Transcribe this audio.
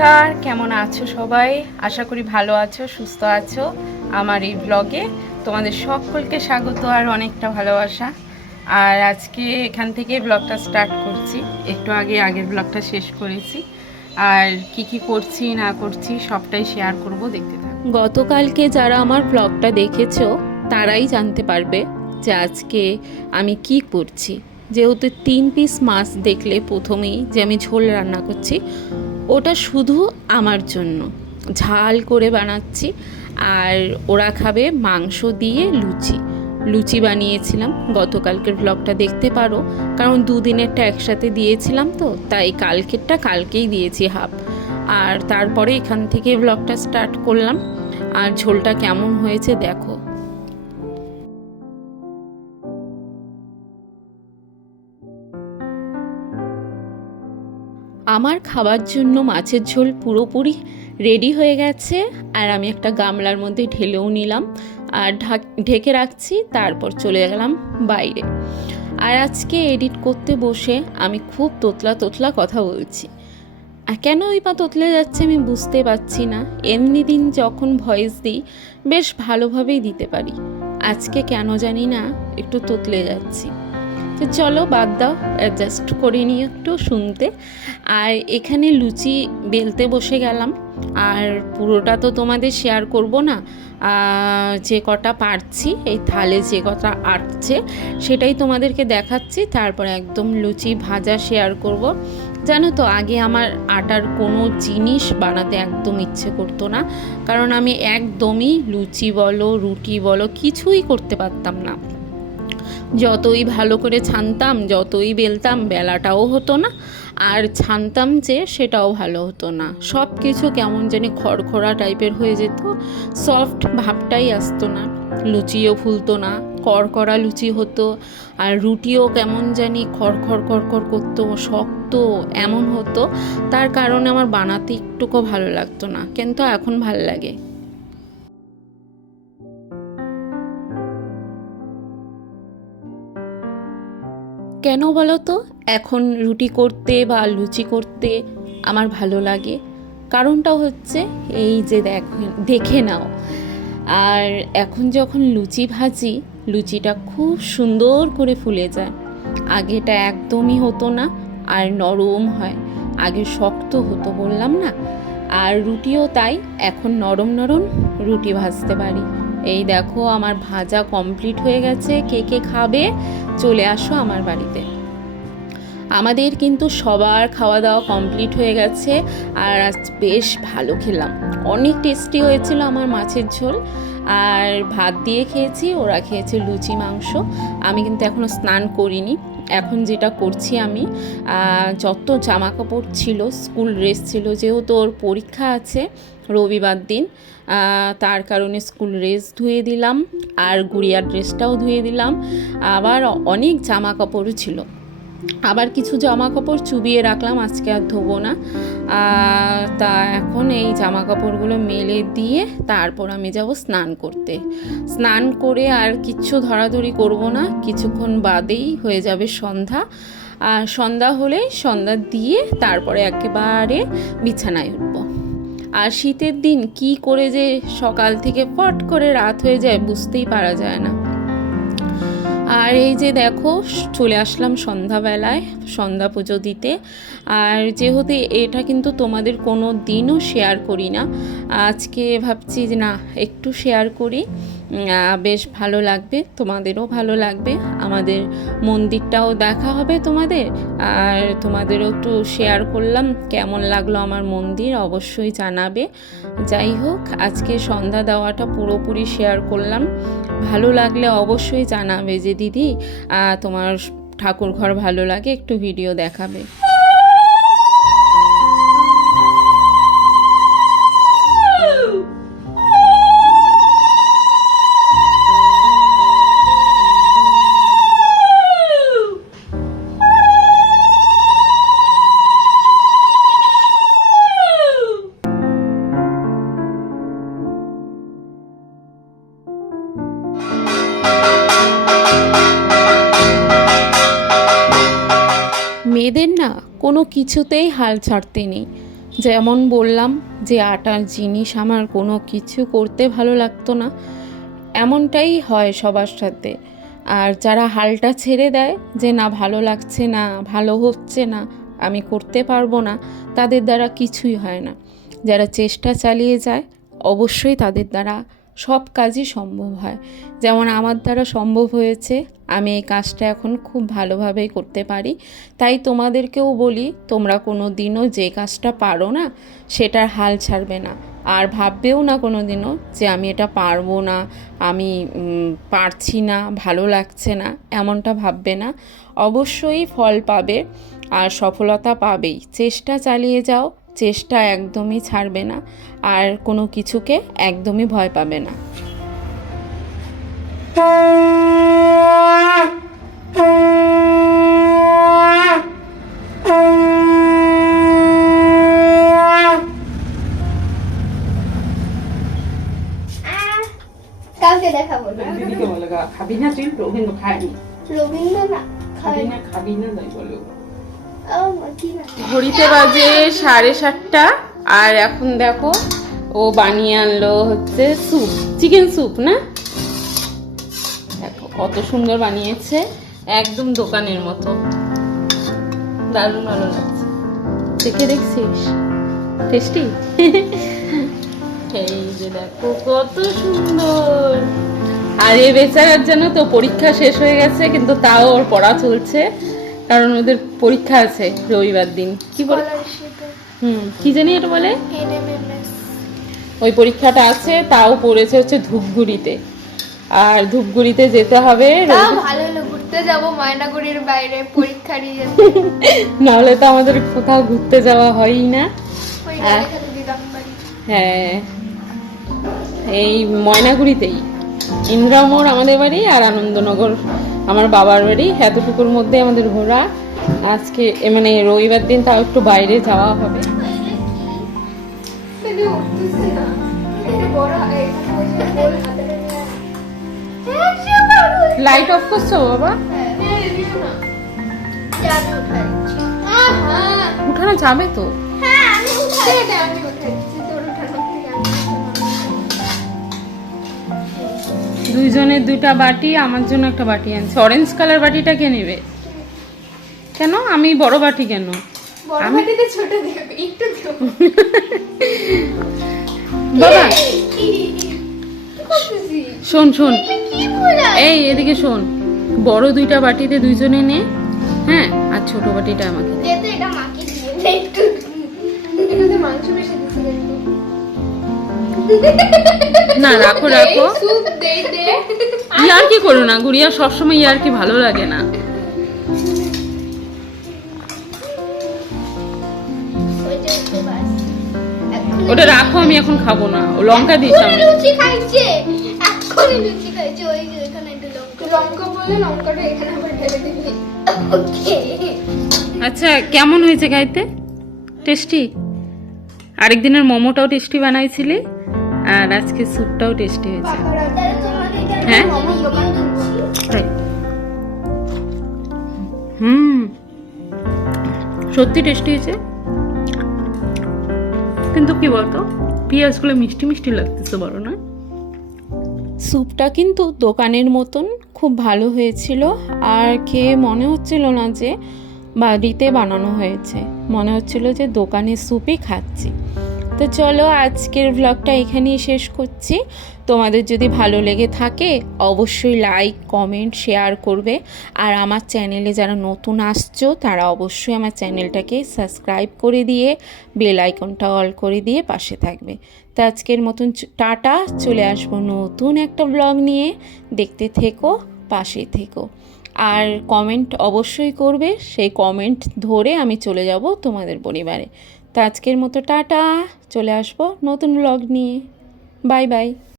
নমস্কার, কেমন আছো সবাই? আশা করি ভালো আছো, সুস্থ আছো। আমার এই ব্লগে তোমাদের সকলকে স্বাগত আর অনেকটা ভালোবাসা। আর আজকে এখান থেকে ব্লগটা স্টার্ট করছি। একটু আগে আগের ব্লগটা শেষ করেছি। আর কি করছি না করছি সবটাই শেয়ার করব, দেখতে থাকো। গতকালকে যারা আমার ব্লগটা দেখেছো তারাই জানতে পারবে যে আজকে আমি কি করছি। যেহেতু 3 পিস মাছ দেখলে প্রথমেই যে আমি ঝোল রান্না করছি, ওটা শুধু আমার জন্য ঝাল করে বানাচ্ছি। আর ওরা খাবে মাংস দিয়ে লুচি বানিয়েছিলাম। গতকালকের ব্লগটা দেখতে পারো, কারণ দুদিনেরটা একসাথে দিয়েছিলাম, তো তাই কালকেরটা কালকেই দিয়েছি হাফ। আর তারপরে এখান থেকে ব্লগটা স্টার্ট করলাম। আর ঝোলটা কেমন হয়েছে দেখো। আমার খাবার জন্য মাছের ঝোল পুরোপুরি রেডি হয়ে গেছে। আর আমি একটা গামলার মধ্যে ঢেলেও নিলাম আর ঢেকে রাখছি। তারপর চলে গেলাম বাইরে। আর আজকে এডিট করতে বসে আমি খুব তোতলা কথা বলছি। আর কেন ওই পা তোতলে যাচ্ছে আমি বুঝতে পারছি না। এমনি দিন যখন ভয়েস দিই বেশ ভালোভাবেই দিতে পারি, আজকে কেন জানি না একটু তোতলে যাচ্ছি। তো চলো বাদ দাও, অ্যাডজাস্ট করে নিই একটু শুনতে। আর এখানে লুচি বেলতে বসে গেলাম। আর পুরোটা তো তোমাদের শেয়ার করব না, যে কটা পারছি এই থালে যে কটা আটছে সেটাই তোমাদেরকে দেখাচ্ছি। তারপর একদম লুচি ভাজা শেয়ার করব। জানো তো, আগে আমার আটার কোনো জিনিস বানাতে একদম ইচ্ছে করতো না, কারণ আমি একদমই লুচি বলো রুটি বলো কিছুই করতে পারতাম না। যতই ভালো করে ছানতাম, যতই বেলতাম, বেলাটাও হতো না। আর ছানতাম যে সেটাও ভালো হতো না। সব কিছু কেমন জানি খড়খড়া টাইপের হয়ে যেত, সফট ভাবটাই আসতো না। লুচিও ফুলতো না, কড়কড়া লুচি হতো। আর রুটিও কেমন জানি খড়খড় করতো, শক্ত এমন হতো। তার কারণে আমার বানাতে একটুকু ভালো লাগতো না, কিন্তু এখন ভালো লাগে। কেন বলো তো এখন রুটি করতে বা লুচি করতে আমার ভালো লাগে? কারণটা হচ্ছে এই যে দেখে নাও। আর এখন যখন লুচি ভাজি, লুচিটা খুব সুন্দর করে ফুলে যায়। আগেটা একদমই হতো না, আর নরম হয়। আগে শক্ত হতো বললাম না। আর রুটিও তাই, এখন নরম নরম রুটি ভাজতে পারি। এই দেখো আমার ভাজা কমপ্লিট হয়ে গেছে। কে কে খাবে চলে আসো আমার বাড়িতে। আমাদের কিন্তু সবার খাওয়া দাওয়া কমপ্লিট হয়ে গেছে। আর আজ বেশ ভালো খেলাম, অনেক টেস্টি হয়েছিল আমার মাছের ঝোল। আর ভাত দিয়ে খেয়েছি, ওরা খেয়েছে লুচি মাংস। আমি কিন্তু এখনও স্নান করিনি। এখন যেটা করছি আমি, যত জামা কাপড় ছিল, স্কুল ড্রেস ছিল, যেহেতু ওর পরীক্ষা আছে রবিবার দিন, তার কারণে স্কুল ড্রেস ধুয়ে দিলাম। আর গুড়িয়ার ড্রেসটাও ধুয়ে দিলাম। আবার অনেক জামা কাপড়ও ছিল, আবার কিছু জামা কাপড় চুবিয়ে রাখলাম, আজকে আর ধোবো না। তা এখন এই জামা কাপড়গুলো মেলে দিয়ে তারপর আমি যাব স্নান করতে। স্নান করে আর কিচ্ছু ধরাধরি করব না, কিছুক্ষণ বাদেই হয়ে যাবে সন্ধ্যা। আর সন্ধ্যা হলেই সন্ধ্যা দিয়ে তারপরে একেবারে বিছানায় উঠব। আর শীতের দিন কি করে যে সকাল থেকে পট করে রাত হয়ে যায় বুঝতেই পারা যায় না। আর এই যে দেখো চলে আসলাম সন্ধ্যাবেলায় সন্ধ্যা পুজো দিতে। আর যেহেতু এটা কিন্তু তোমাদের কোনো দিনও শেয়ার করি না, আজকে ভাবছি যে না একটু শেয়ার করি, বেশ ভালো লাগবে, তোমাদেরও ভালো লাগবে। আমাদের মন্দিরটাও দেখা হবে তোমাদের, আর তোমাদেরও একটু শেয়ার করলাম কেমন লাগলো আমার মন্দির, অবশ্যই জানাবে। যাই হোক, আজকে সন্ধ্যা দেওয়াটা পুরোপুরি শেয়ার করলাম। ভালো লাগলে অবশ্যই জানাবে যে দিদি তোমার ঠাকুর ঘর ভালো লাগে, একটু ভিডিও দেখাবে। মেয়েদের না কোনো কিছুতেই হাল ছাড়তে নেই। যেমন বললাম যে আটার জিনিস আমার কোনো কিছু করতে ভালো লাগতো না, এমনটাই হয় সবার সাথে। আর যারা হালটা ছেড়ে দেয় যে না ভালো লাগছে না, ভালো হচ্ছে না, আমি করতে পারবো না, তাদের দ্বারা কিছুই হয় না। যারা চেষ্টা চালিয়ে যায় অবশ্যই তাদের দ্বারা সব কাজই সম্ভব হয়। যেমন আমার দ্বারা সম্ভব হয়েছে, আমি এই কাজটা এখন খুব ভালোভাবেই করতে পারি। তাই তোমাদেরকেও বলি, তোমরা কোনো দিনও যে কাজটা পারো না সেটার হাল ছাড়বে না, আর ভাববেও না কোনো দিনও যে আমি এটা পারবো না, আমি পারছি না, ভালো লাগছে না, এমনটা ভাববে না। অবশ্যই ফল পাবে আর সফলতা পাবেই। চেষ্টা চালিয়ে যাও, চেষ্টা একদমই ছাড়বে না, আর কোনো কিছুকে একদমই ভয় পাবে না। কাউকে দেখাবো না। দিদিকে বলে গা, খাবি না তুই? রবীন্দ্র খায়নি। রবীন্দ্র না খাবি না, খাবি না তাই বলে ও। কি না ঘড়িতে বাজে 7:30, আর এখন দেখো ও বানিয়ে আনলো হচ্ছে স্যুপ, চিকেন স্যুপ না? দেখো কত সুন্দর বানিয়েছে, একদম দোকানের মতো, দারুণ ভালো লাগছে। দেখে দেখছিস টেস্টি? এই যে দেখো কত সুন্দর। আর এ বেচারার জন্য তো পরীক্ষা শেষ হয়ে গেছে, কিন্তু তাও ওর পড়া চলছে, কারণ ওদের পরীক্ষা আছে রবিবার দিন। কি বলে কি জানি এটা বলে, ওই পরীক্ষাটা আছে, তাও পড়েছে হচ্ছে ধূপগুড়িতে। আর ধূপগুড়িতে যেতে হবে, তাও ভালো হলো, ঘুরতে যাব ময়নাগুড়ির বাইরে পরীক্ষা দিয়ে। নাহলে তো আমাদের কোথাও ঘুরতে যাওয়া হয়ই না। হ্যাঁ, এই ময়নাগুড়িতেই, ইন্দ্রামোড় আমাদের বাড়ি আর আনন্দনগর আমার বাবার বাড়ি, এতটুকুর মধ্যে আমাদের ঘোরা। আজকে মানে রবিবার দিন তাও একটু বাইরে যাওয়া হবে। লাইট অফ করছো বাবা? উঠানো যাবে তো? দুইজনের দুইটা বাটি, আমার জন্য একটা বাটি আনছে। অরেঞ্জ কালার বাটিটা কে নেবে? কেন আমি বড় বাটি কেন? আমি ছোট দেব একটু দেব বাবা। শোন শোন, এই এদিকে শোন, বড় দুইটা বাটিতে দুইজনে নে, হ্যাঁ, আর ছোট বাটিটা আমাকে দে। এটা মাকে দিয়ে দে একটু, এটাতে মাংস বেশি দিতে একটু। না রাখো রাখো, স্যুপ দে দে। ইয়ার কি করো না গুড়িয়া, সবসময় ইয়ার কি ভালো লাগে না। ওটা রাখো, আমি এখন খাবো না, ও লঙ্কা দিস। আমি লুচি খাইছে, এখনই লুচি খাইছে, ওই যে এখানে একটু লঙ্কা বলে লঙ্কাটা এখানে আবার ঢেলে দিবি। ওকে, আচ্ছা কেমন হয়েছে খাইতে? টেস্টি? আরেকদিনের মোমোটাও টেস্টি বানাইছিলি, আর আজকে স্যুপটাও টেস্টি হয়েছে। হ্যাঁ তাই? সত্যি টেস্টি হয়েছে, কিন্তু কি বলতো পেঁয়াজগুলো মিষ্টি মিষ্টি লাগতেছে, বড় না? স্যুপটা কিন্তু দোকানের মতন খুব ভালো হয়েছিল, আর খেয়ে মনে হচ্ছিল না যে বাড়িতে বানানো হয়েছে, মনে হচ্ছিল যে দোকানের স্যুপই খাচ্ছি। তো চলো আজকের ব্লগটা এখানেই শেষ করছি। তোমাদের যদি ভালো লেগে থাকে অবশ্যই লাইক, কমেন্ট, শেয়ার করবে। আর আমার চ্যানেলে যারা নতুন আসছো তারা অবশ্যই আমার চ্যানেলটাকে সাবস্ক্রাইব করে দিয়ে বেল আইকনটা অল করে দিয়ে পাশে থাকবে। তো আজকের মতন টাটা, চলে আসবো নতুন একটা ব্লগ নিয়ে। দেখতে থেকো, পাশে থেকো, আর কমেন্ট অবশ্যই করবে, সেই কমেন্ট ধরে আমি চলে যাব তোমাদের পরিবারে। তো আজকের মতো টাটা, চলে আসবো নতুন ব্লগ নিয়ে। Bye bye.